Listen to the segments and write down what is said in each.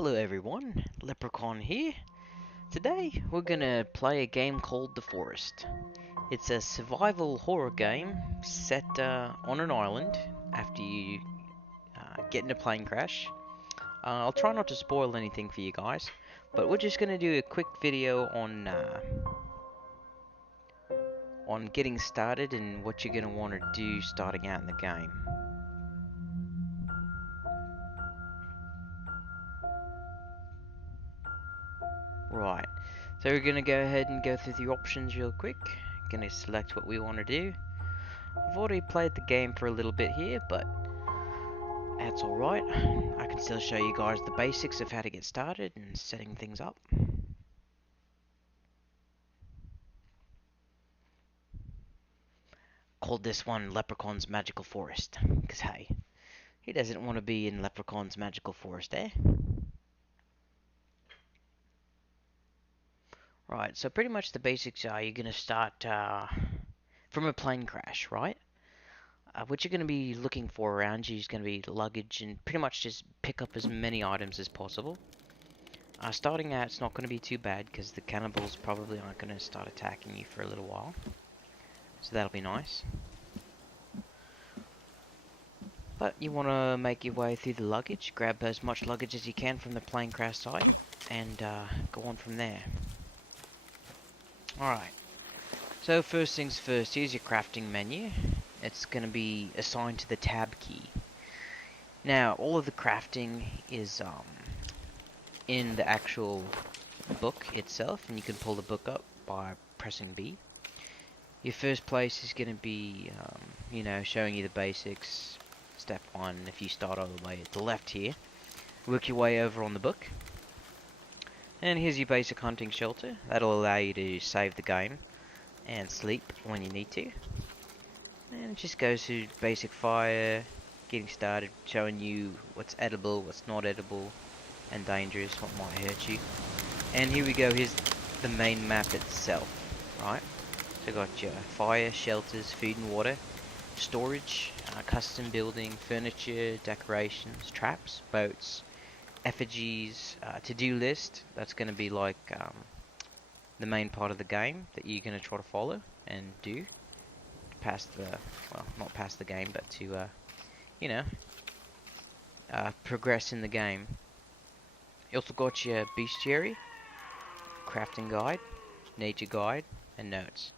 Hello everyone, Leprechaun here. Today we're gonna play a game called The Forest. It's a survival horror game set on an island after you get in a plane crash. I'll try not to spoil anything for you guys, but we're just gonna do a quick video on getting started and what you're gonna want to do starting out in the game. Right, so we're gonna go ahead and go through the options real quick. Gonna select what we want to do. I've already played the game for a little bit here, but that's alright. I can still show you guys the basics of how to get started and setting things up. Called this one Leprechaun's Magical Forest, because hey, he doesn't want to be in Leprechaun's Magical Forest, eh? Right, so pretty much the basics are you're going to start from a plane crash, right? What you're going to be looking for around you is going to be luggage and pretty much just pick up as many items as possible. Starting out, it's not going to be too bad because the cannibals probably aren't going to start attacking you for a little while. So that'll be nice. But you want to make your way through the luggage, grab as much luggage as you can from the plane crash site, and go on from there. Alright, so first things first, here's your crafting menu. It's going to be assigned to the tab key. Now, all of the crafting is in the actual book itself, and you can pull the book up by pressing B. Your first place is going to be, showing you the basics. Step 1, if you start all the way at the left here, work your way over on the book. And here's your basic hunting shelter. That'll allow you to save the game and sleep when you need to. And it just goes through basic fire, getting started, showing you what's edible, what's not edible, and dangerous, what might hurt you. And here we go, here's the main map itself, right? So got your fire, shelters, food and water, storage, custom building, furniture, decorations, traps, boats, effigies, to-do list. That's going to be like the main part of the game that you're going to try to follow and do to pass the, well, not pass the game, but to, progress in the game. You also got your bestiary, crafting guide, nature guide, and notes.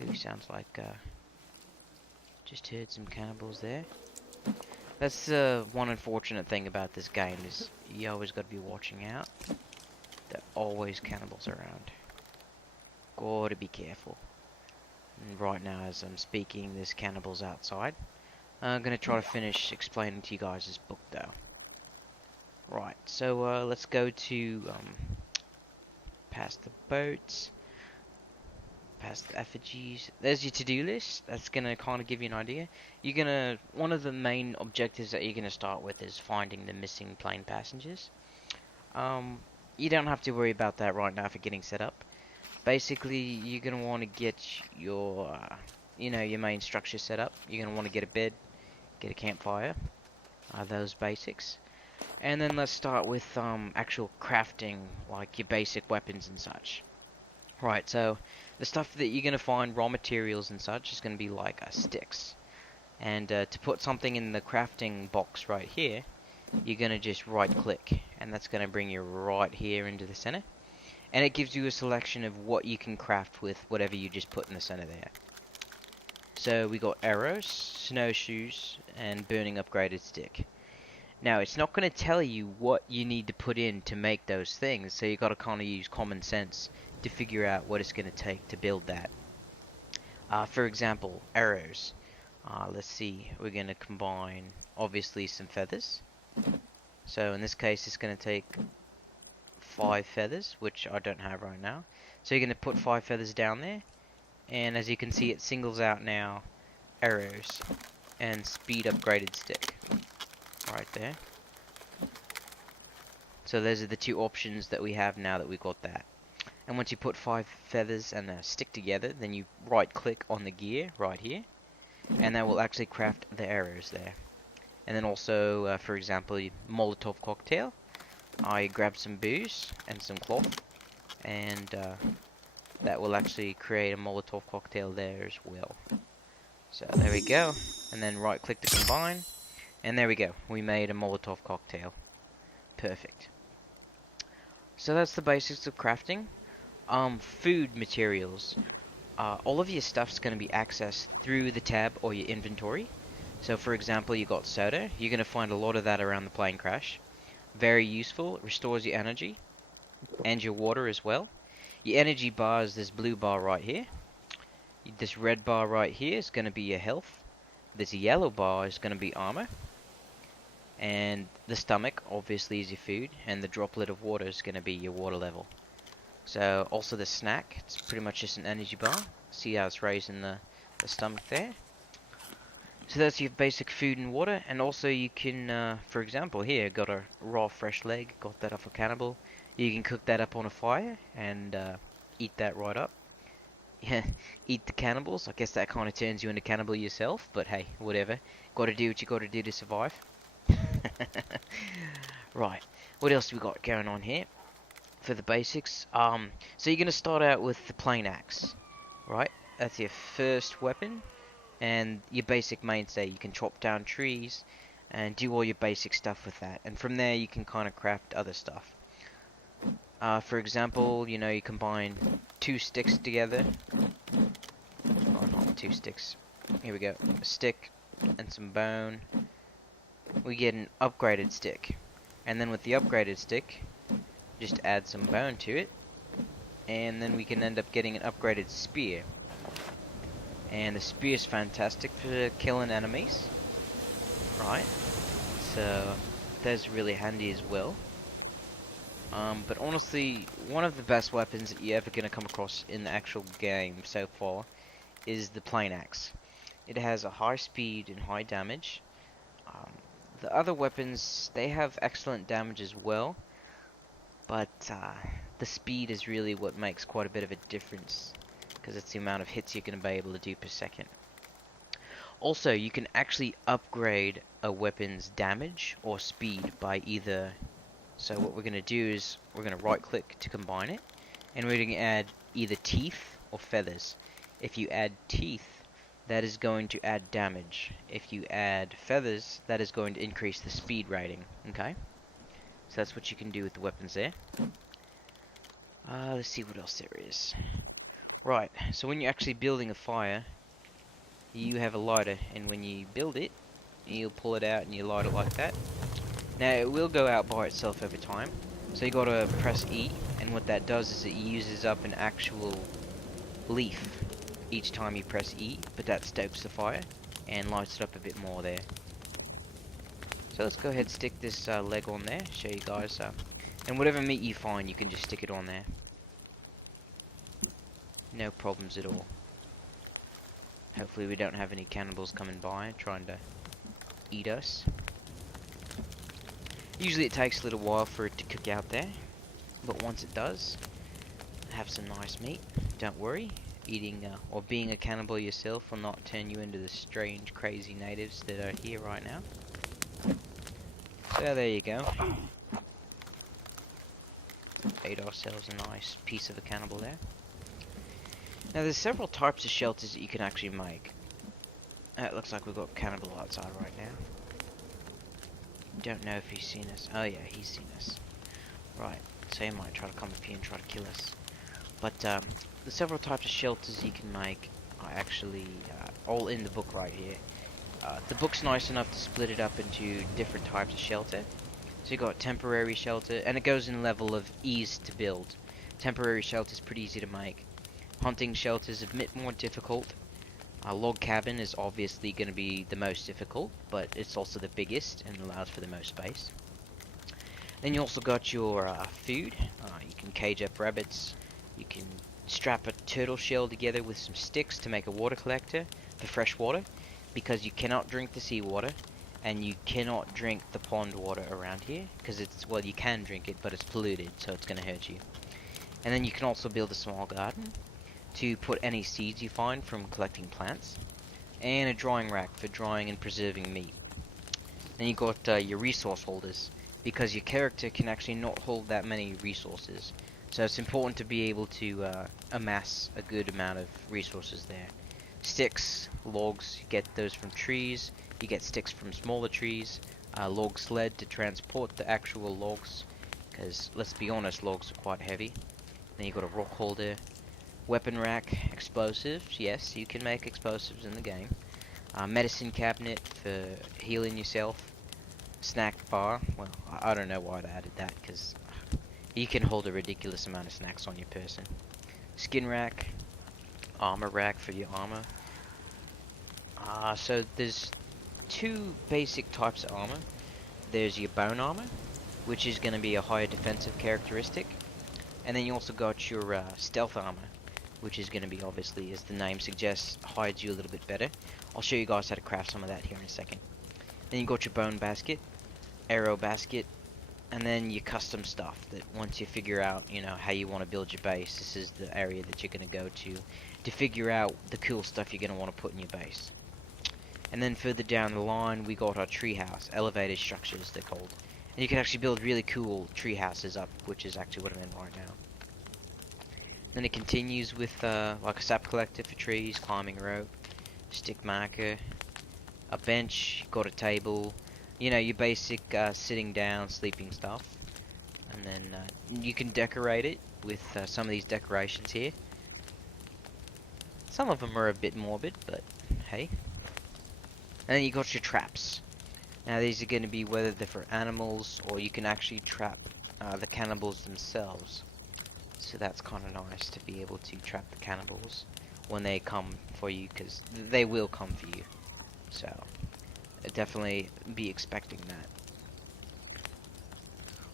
Ooh, sounds like just heard some cannibals there. That's one unfortunate thing about this game is you always got to be watching out. There are always cannibals around. Gotta be careful. And right now, as I'm speaking, there's cannibals outside. I'm gonna try to finish explaining to you guys this book though. Right, so let's go to past the boats, past the effigies. There's your to-do list. That's gonna kind of give you an idea. One of the main objectives that you're gonna start with is finding the missing plane passengers. You don't have to worry about that right now for getting set up. Basically, you're gonna want to get your, your main structure set up. You're gonna want to get a bed, get a campfire, those basics. And then let's start with actual crafting, like your basic weapons and such. Right, so the stuff that you're going to find, raw materials and such, is going to be like sticks. And to put something in the crafting box right here, you're going to just right click. And that's going to bring you right here into the center. And it gives you a selection of what you can craft with whatever you just put in the center there. So we got arrows, snowshoes, and burning upgraded stick. Now, it's not going to tell you what you need to put in to make those things, so you got to kind of use common sense to figure out what it's going to take to build that. For example, arrows. Let's see, we're going to combine, obviously, some feathers. So in this case, it's going to take 5 feathers, which I don't have right now. So you're going to put 5 feathers down there, and as you can see, it singles out now arrows and speed upgraded stick. Right there. So those are the two options that we have now that we've got that. And once you put 5 feathers and a stick together, then you right click on the gear right here, and that will actually craft the arrows there. And then also, for example, Molotov cocktail. I grab some booze and some cloth, and that will actually create a Molotov cocktail there as well. So there we go, and then right click to combine, and there we go, we made a Molotov cocktail. Perfect. So that's the basics of crafting. Food materials. All of your stuff's going to be accessed through the tab or your inventory. So for example, you got soda, you're going to find a lot of that around the plane crash. Very useful, it restores your energy, and your water as well. Your energy bar is this blue bar right here. This red bar right here is going to be your health. This yellow bar is going to be armor. And the stomach obviously is your food, and the droplet of water is going to be your water level. So also the snack, it's pretty much just an energy bar. See how it's raising the stomach there. So that's your basic food and water, and also you can, for example here, got a raw fresh leg, got that off a cannibal. You can cook that up on a fire and eat that right up. Yeah, eat the cannibals. I guess that kind of turns you into cannibal yourself, but hey, whatever. Gotta do what you gotta do to survive. Right, what else we got going on here for the basics? So you're gonna start out with the plain axe, right? That's your first weapon. And your basic mainstay, you can chop down trees and do all your basic stuff with that, and from there you can kind of craft other stuff. For example, you know, you combine 2 sticks together. Oh, not 2 sticks. Here we go. A stick and some bone. We get an upgraded stick, and then with the upgraded stick, just add some bone to it, and then we can end up getting an upgraded spear. And the spear is fantastic for killing enemies, right? So that's really handy as well. But honestly, one of the best weapons that you're ever going to come across in the actual game so far is the plain axe. It has a high speed and high damage. The other weapons, they have excellent damage as well, but the speed is really what makes quite a bit of a difference, because it's the amount of hits you're going to be able to do per second. Also, you can actually upgrade a weapon's damage or speed by either. So what we're going to do is we're going to right click to combine it, and we're going to add either teeth or feathers. If you add teeth, that is going to add damage. If you add feathers, that is going to increase the speed rating. Okay? So that's what you can do with the weapons there. Let's see what else there is. Right, so when you're actually building a fire, you have a lighter, and when you build it, you'll pull it out and you light it like that. Now it will go out by itself over time, so you gotta press E, and what that does is it uses up an actual leaf each time you press E, but that stokes the fire and lights it up a bit more there. So let's go ahead and stick this leg on there, show you guys, and whatever meat you find you can just stick it on there. No problems at all. Hopefully we don't have any cannibals coming by trying to eat us. Usually it takes a little while for it to cook out there, but once it does, have some nice meat. Don't worry, eating or being a cannibal yourself will not turn you into the strange, crazy natives that are here right now. So there you go. Ate ourselves a nice piece of a cannibal there. Now there's several types of shelters that you can actually make. It looks like we've got cannibal outside right now. Don't know if he's seen us. Oh yeah, he's seen us. Right, so he might try to come up here and try to kill us. But the several types of shelters you can make are actually all in the book right here. The book's nice enough to split it up into different types of shelter. So you got temporary shelter, and it goes in level of ease to build. Temporary shelter is pretty easy to make. Hunting shelter is a bit more difficult. Log cabin is obviously going to be the most difficult, but it's also the biggest and allows for the most space. Then you also got your food. You can cage up rabbits. You can strap a turtle shell together with some sticks to make a water collector for fresh water, because you cannot drink the seawater and you cannot drink the pond water around here, because it's, well, you can drink it, but it's polluted, so it's going to hurt you. And then you can also build a small garden to put any seeds you find from collecting plants, and a drying rack for drying and preserving meat. Then you got your resource holders. because your character can actually not hold that many resources. So it's important to be able to amass a good amount of resources there. Sticks, logs, you get those from trees. You get sticks from smaller trees. Log sled to transport the actual logs, because let's be honest, logs are quite heavy. Then you got a rock holder, weapon rack, explosives. Yes, you can make explosives in the game. Medicine cabinet for healing yourself. Snack bar. Well, I don't know why they added that, because you can hold a ridiculous amount of snacks on your person. Skin rack, armor rack for your armor. So there's two basic types of armor. There's your bone armor, which is going to be a higher defensive characteristic, and then you also got your stealth armor, which is going to be, obviously, as the name suggests, hides you a little bit better. I'll show you guys how to craft some of that here in a second. Then you got your bone basket, arrow basket, and then your custom stuff that once you figure out, you know, how you want to build your base, this is the area that you're going to go to figure out the cool stuff you're going to want to put in your base. And then further down the line, we got our treehouse, elevated structures they're called. And you can actually build really cool tree houses up, which is actually what I'm in right now. Then it continues with like a sap collector for trees, climbing rope, stick marker, a bench, got a table, you know, your basic sitting down, sleeping stuff. And then you can decorate it with some of these decorations here. Some of them are a bit morbid, but hey. And then you got your traps. Now these are going to be whether they're for animals or you can actually trap the cannibals themselves. So that's kind of nice to be able to trap the cannibals when they come for you, because they will come for you. So definitely be expecting that.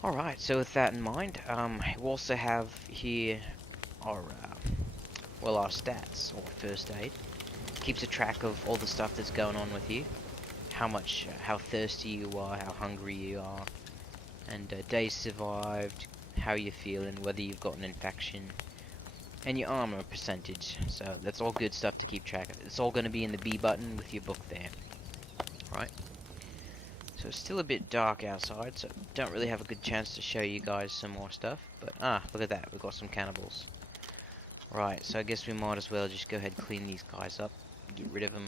Alright, so with that in mind, we also have here our, our stats, or first aid. Keeps a track of all the stuff that's going on with you. How thirsty you are, how hungry you are, and days survived, how you're feeling, whether you've got an infection, and your armor percentage. So that's all good stuff to keep track of. It's all going to be in the B button with your book there. Right? So it's still a bit dark outside, so don't really have a good chance to show you guys some more stuff. But look at that, we've got some cannibals. Right, so I guess we might as well just go ahead and clean these guys up, get rid of them,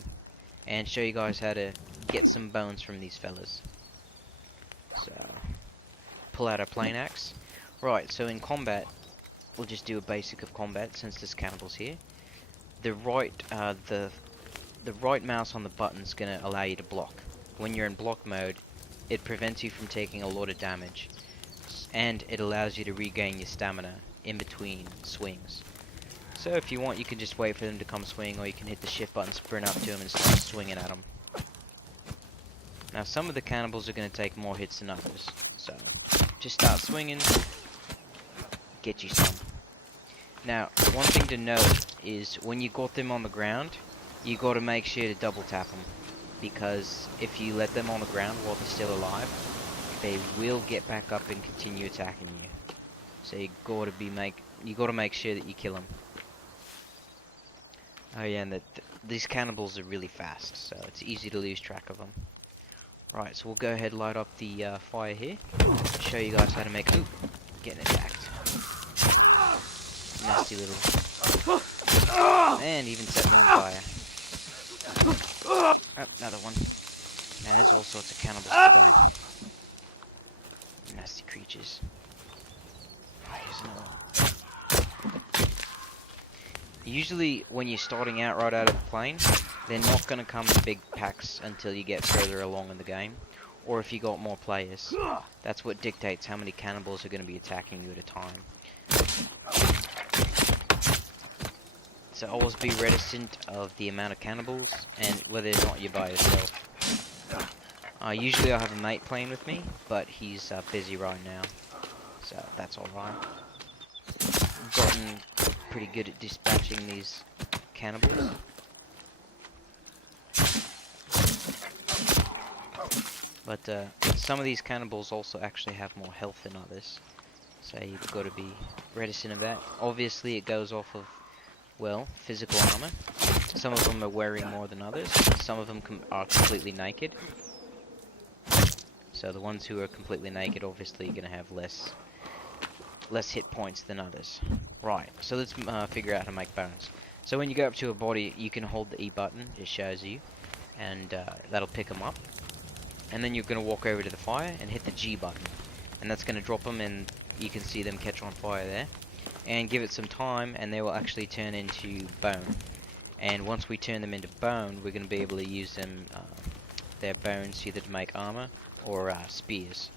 and show you guys how to get some bones from these fellas. So, pull out our plane axe. Right, so in combat, we'll just do a basic of combat since there's cannibals here. The right mouse on the button is going to allow you to block. When you're in block mode, it prevents you from taking a lot of damage, and it allows you to regain your stamina in between swings. So if you want, you can just wait for them to come swing, or you can hit the shift button, sprint up to them, and start swinging at them. Now some of the cannibals are going to take more hits than others, so just start swinging, get you some. Now, one thing to note is when you got them on the ground, you got to make sure to double tap them, because if you let them on the ground while they're still alive, they will get back up and continue attacking you. So you got to make sure that you kill them. Oh yeah, and these cannibals are really fast, so it's easy to lose track of them. Right, so we'll go ahead and light up the fire here. Show you guys how to make... Ooh, getting attacked. Nasty little... And even set them on fire. Oh, another one. Man, there's all sorts of cannibals today. Nasty creatures. Here's another one. Usually, when you're starting out right out of the plane, they're not going to come in big packs until you get further along in the game, or if you got more players. That's what dictates how many cannibals are going to be attacking you at a time. So always be reticent of the amount of cannibals, and whether or not you're by yourself. Usually I have a mate playing with me, but he's busy right now, so that's alright. I've gotten pretty good at dispatching these cannibals. But some of these cannibals also actually have more health than others, so you've got to be reticent of that. Obviously it goes off of, well, physical armor. Some of them are wearing more than others. Some of them are completely naked. So the ones who are completely naked obviously are going to have less hit points than others. Right, so let's figure out how to make bones. So when you go up to a body, you can hold the E button, it shows you, and that'll pick them up. And then you're going to walk over to the fire and hit the G button, and that's going to drop them, and you can see them catch on fire there. And give it some time, and they will actually turn into bone. And once we turn them into bone, we're going to be able to use them, their bones, either to make armor or spears,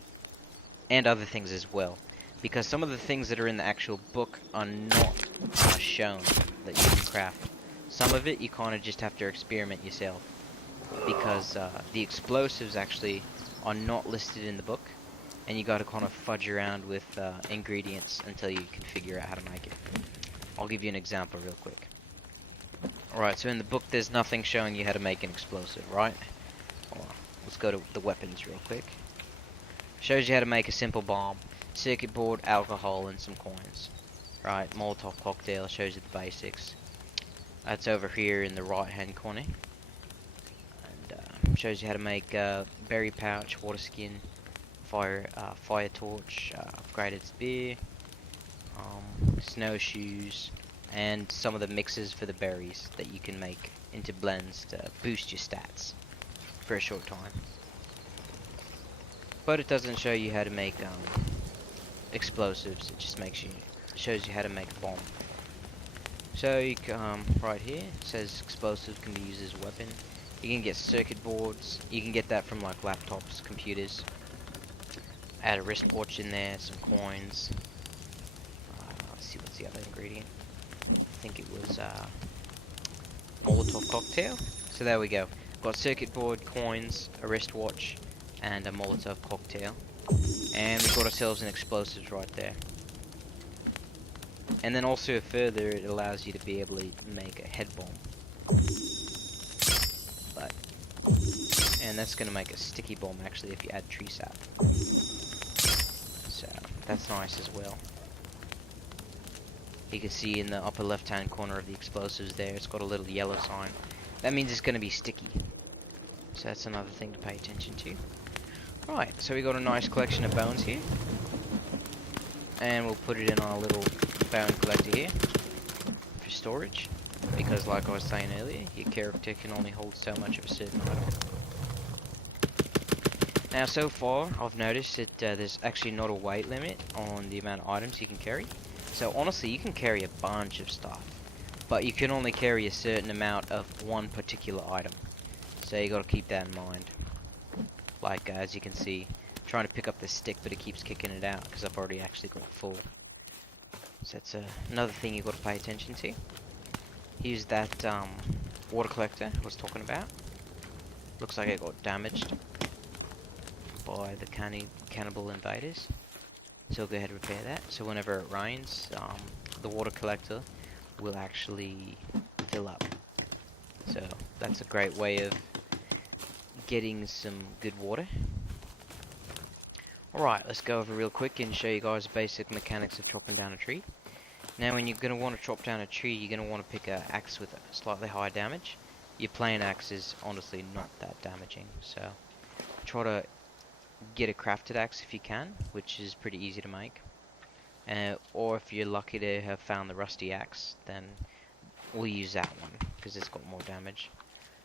and other things as well. Because some of the things that are in the actual book are not shown that you can craft. Some of it you kind of just have to experiment yourself. Because the explosives actually are not listed in the book. And you gotta kind of fudge around with ingredients until you can figure out how to make it. I'll give you an example real quick. Alright, so in the book there's nothing showing you how to make an explosive, right? Well, let's go to the weapons real quick. Shows you how to make a simple bomb. Circuit board, alcohol, and some coins. Right, Molotov cocktail shows you the basics. That's over here in the right hand corner. And shows you how to make berry pouch, water skin, fire torch, upgraded spear, snowshoes, and some of the mixes for the berries that you can make into blends to boost your stats for a short time. But it doesn't show you how to make explosives. It just shows you how to make a bomb. So you can, right here it says explosives can be used as a weapon. You can get circuit boards. You can get that from like laptops, computers. Add a wristwatch in there, some coins. Let's see, what's the other ingredient? I think it was Molotov cocktail. So there we go. Got circuit board, coins, a wristwatch, and a Molotov cocktail. And we've got ourselves an explosives right there. And then also further, it allows you to be able to make a head bomb. And that's going to make a sticky bomb actually if you add tree sap. So that's nice as well. You can see in the upper left hand corner of the explosives there, it's got a little yellow sign. That means it's going to be sticky. So that's another thing to pay attention to. Right, so we got a nice collection of bones here. And we'll put it in our little bone collector here for storage. Because like I was saying earlier, your character can only hold so much of a certain item. Now so far, I've noticed that there's actually not a weight limit on the amount of items you can carry. So honestly, you can carry a bunch of stuff. But you can only carry a certain amount of one particular item. So you gotta keep that in mind. Like as you can see, I'm trying to pick up this stick, but it keeps kicking it out because I've already actually got full. So that's another thing you've got to pay attention to. Here's that water collector I was talking about. Looks like it got damaged by the cannibal invaders. So I'll go ahead and repair that. So whenever it rains, the water collector will actually fill up. So that's a great way of getting some good water. Alright, let's go over real quick and show you guys the basic mechanics of chopping down a tree. Now when you're going to want to chop down a tree, you're going to want to pick an axe with a slightly higher damage. Your plain axe is honestly not that damaging, so try to get a crafted axe if you can, which is pretty easy to make. Or if you're lucky to have found the rusty axe, then we'll use that one, because it's got more damage.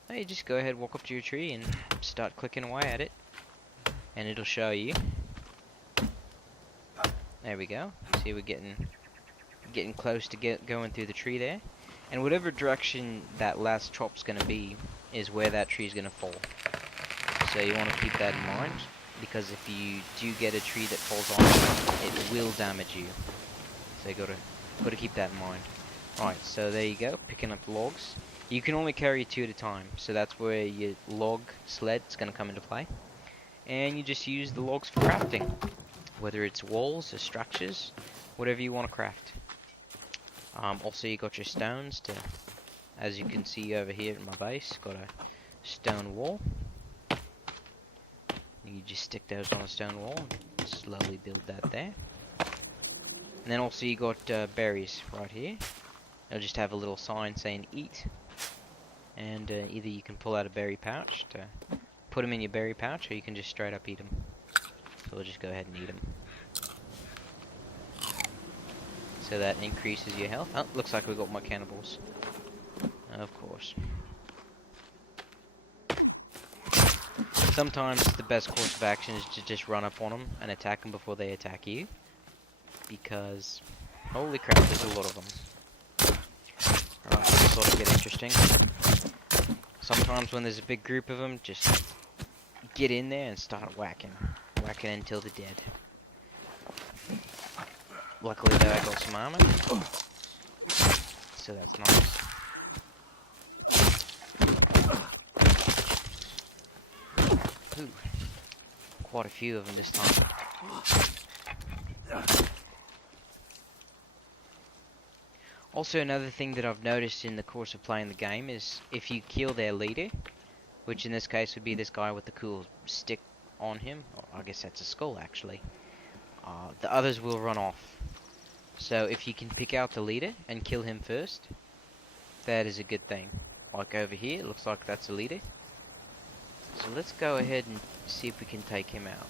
Now you just go ahead, walk up to your tree and start clicking away at it, and it'll show you. There we go. See, we're getting close to going through the tree there. And whatever direction that last chop's going to be is where that tree's going to fall. So you want to keep that in mind, because if you do get a tree that falls on it will damage you. So you got to keep that in mind. Right, so there you go, picking up logs. You can only carry 2 at a time, so that's where your log sled is going to come into play. And you just use the logs for crafting, whether it's walls or structures, whatever you want to craft. Also you got your stones to, as you can see over here at my base, got a stone wall. You just stick those on a stone wall and slowly build that there. And then also you got berries right here. They'll just have a little sign saying eat. And either you can pull out a berry pouch to put them in your berry pouch, or you can just straight up eat them. so we'll just go ahead and eat them. So that increases your health. Oh, looks like we got more cannibals. Of course. Sometimes the best course of action is to just run up on them and attack them before they attack you. Because, holy crap, there's a lot of them. Alright, this sort of get interesting. Sometimes when there's a big group of them, just get in there and start whacking. Whacking until they're dead. Luckily though I got some armor. So that's nice. Ooh. Quite a few of them this time. Also, another thing that I've noticed in the course of playing the game is if you kill their leader, which in this case would be this guy with the cool stick on him, or I guess that's a skull actually, the others will run off. So if you can pick out the leader and kill him first, that is a good thing. Like over here, it looks like that's a leader. So let's go ahead and see if we can take him out.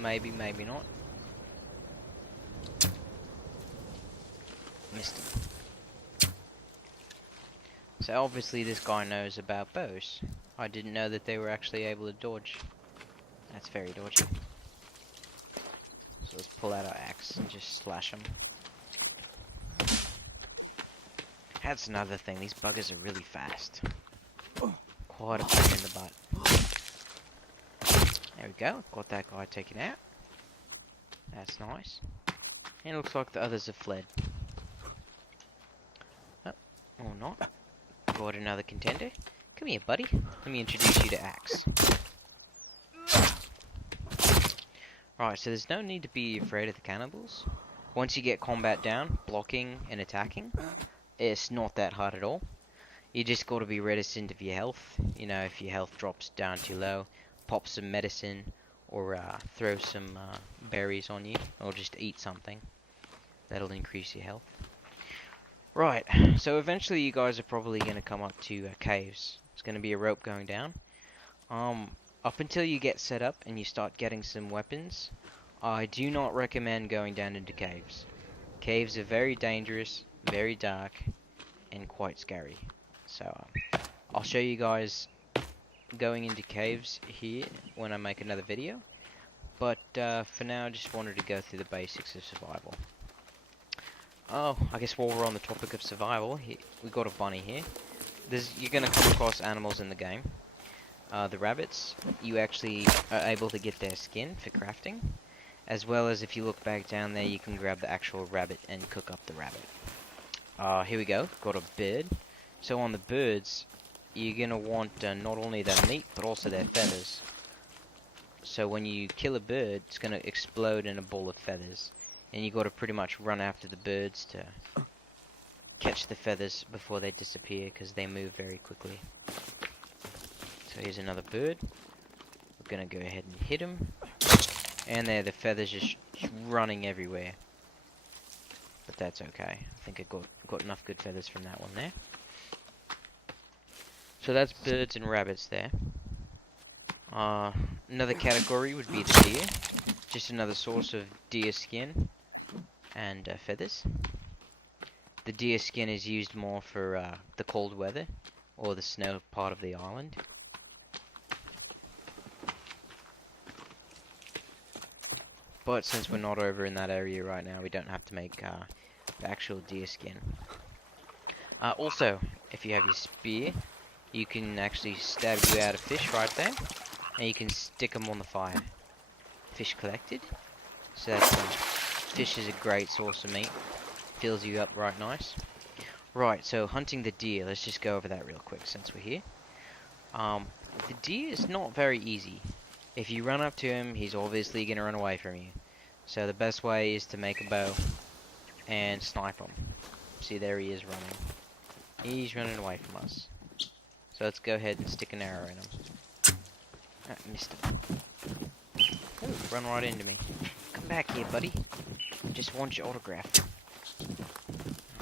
Maybe, maybe not. Missed him. So obviously this guy knows about bows. I didn't know that they were actually able to dodge. That's very dodgy. So let's pull out our axe and just slash them. That's another thing, these buggers are really fast. Quite a pain in the butt. There we go, got that guy taken out. That's nice. And it looks like the others have fled. Oh, or not. Got another contender. Come here, buddy. Let me introduce you to Axe. Right, so there's no need to be afraid of the cannibals. Once you get combat down, blocking and attacking, it's not that hard at all. You just got to be reticent of your health. You know, if your health drops down too low, pop some medicine, or throw some berries on you, or just eat something. That'll increase your health. Right, so eventually you guys are probably going to come up to caves. It's going to be a rope going down. Up until you get set up and you start getting some weapons, I do not recommend going down into caves. Caves are very dangerous, very dark, and quite scary. So I'll show you guys going into caves here when I make another video. But for now, I just wanted to go through the basics of survival. Oh, I guess while we're on the topic of survival, we got a bunny here. You're going to come across animals in the game. The rabbits, you actually are able to get their skin for crafting. As well as if you look back down there, you can grab the actual rabbit and cook up the rabbit. Here we go, got a bird. So on the birds, you're going to want not only their meat, but also their feathers. So when you kill a bird, it's going to explode in a ball of feathers. And you got to pretty much run after the birds to catch the feathers before they disappear, because they move very quickly. So here's another bird. We're going to go ahead and hit him. And there, the feathers just running everywhere. But that's okay. I think I got enough good feathers from that one there. So that's birds and rabbits there. Another category would be the deer. Just another source of deer skin and feathers. The deer skin is used more for the cold weather or the snow part of the island. But since we're not over in that area right now, we don't have to make the actual deer skin. Also, if you have your spear, you can actually stab you out a fish right there, and you can stick them on the fire. Fish collected. So that's, fish is a great source of meat. Fills you up right nice. Right, so hunting the deer. Let's just go over that real quick since we're here. The deer is not very easy. If you run up to him, he's obviously going to run away from you. So the best way is to make a bow and snipe him. See, there he is running. He's running away from us. So let's go ahead and stick an arrow in him. Missed him. Ooh, run right into me. Come back here, buddy. Just want your autograph.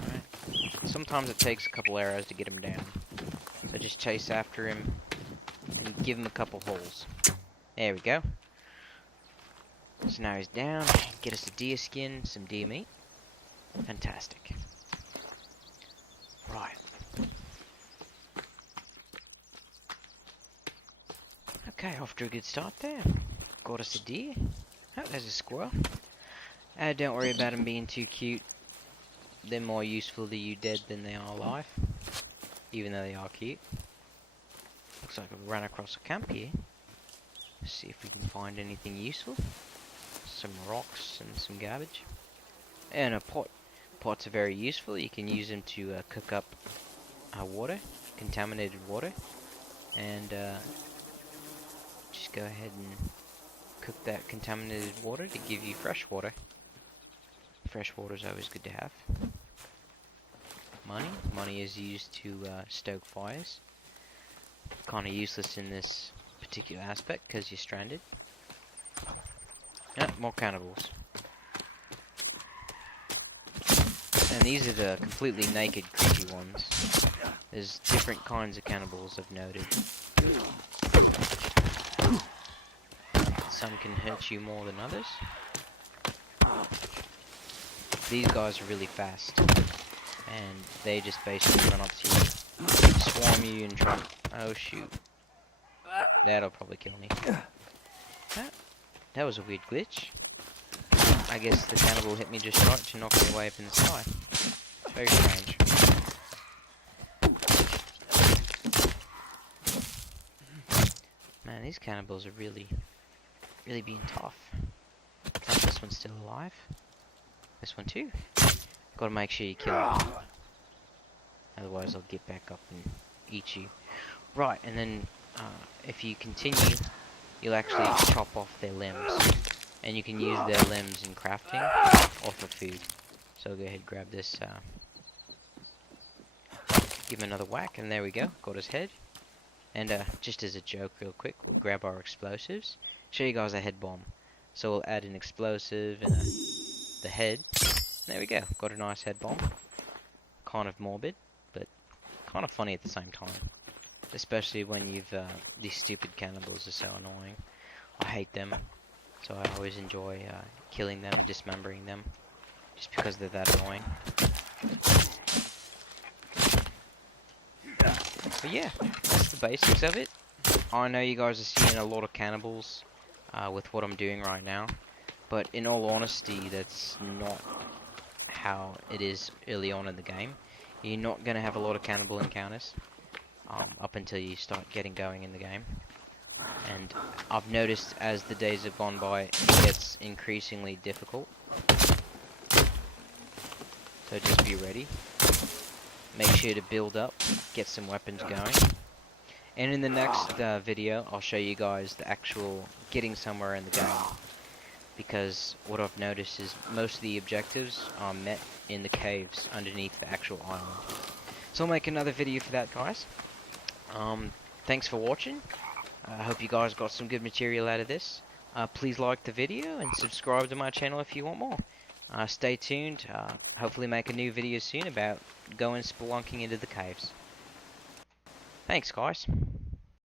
Alright. Sometimes it takes a couple arrows to get him down. So just chase after him give him a couple holes. There we go. So now he's down. Get us a deer skin, some deer meat. Fantastic. Right. Okay, off to a good start there. Got us a deer. Oh, there's a squirrel. Don't worry about them being too cute. They're more useful to you dead than they are alive. Even though they are cute. Looks like I've run across a camp here. Let's see if we can find anything useful. Some rocks and some garbage. And a pot. Pots are very useful. You can use them to cook up water, contaminated water. And just go ahead and cook that contaminated water to give you fresh water. Fresh water is always good to have. Money. Money is used to stoke fires. Kind of useless in this particular aspect because you're stranded. Yep, more cannibals. And these are the completely naked, creepy ones. There's different kinds of cannibals I've noted. Some can hurt you more than others. These guys are really fast. And they just basically run up to you, swarm you and try. Oh shoot. That'll probably kill me. That was a weird glitch. I guess the cannibal hit me just right to knock me away up in the sky. Very strange. Man, these cannibals are really being tough. Oh, this one's still alive. This one too. Gotta make sure you kill it. Otherwise I'll get back up and eat you. Right, and then if you continue, you'll actually chop off their limbs. And you can use their limbs in crafting or for food. So I'll go ahead and grab this. Give him another whack, and there we go. Got his head. And just as a joke real quick, we'll grab our explosives. Show you guys a head bomb. So we'll add an explosive and the head. There we go. Got a nice head bomb. Kind of morbid, but kind of funny at the same time. Especially when you've these stupid cannibals are so annoying. I hate them. So I always enjoy killing them and dismembering them. Just because they're that annoying. But yeah, that's the basics of it. I know you guys are seeing a lot of cannibals with what I'm doing right now. But in all honesty, that's not how it is early on in the game. You're not going to have a lot of cannibal encounters up until you start getting going in the game. And I've noticed as the days have gone by, it gets increasingly difficult. So just be ready. Make sure to build up, get some weapons going. And in the next video, I'll show you guys the actual getting somewhere in the game. Because what I've noticed is most of the objectives are met in the caves underneath the actual island. So I'll make another video for that, guys. Thanks for watching. I hope you guys got some good material out of this. Please like the video and subscribe to my channel if you want more. Stay tuned. Hopefully make a new video soon about going spelunking into the caves. Thanks, guys.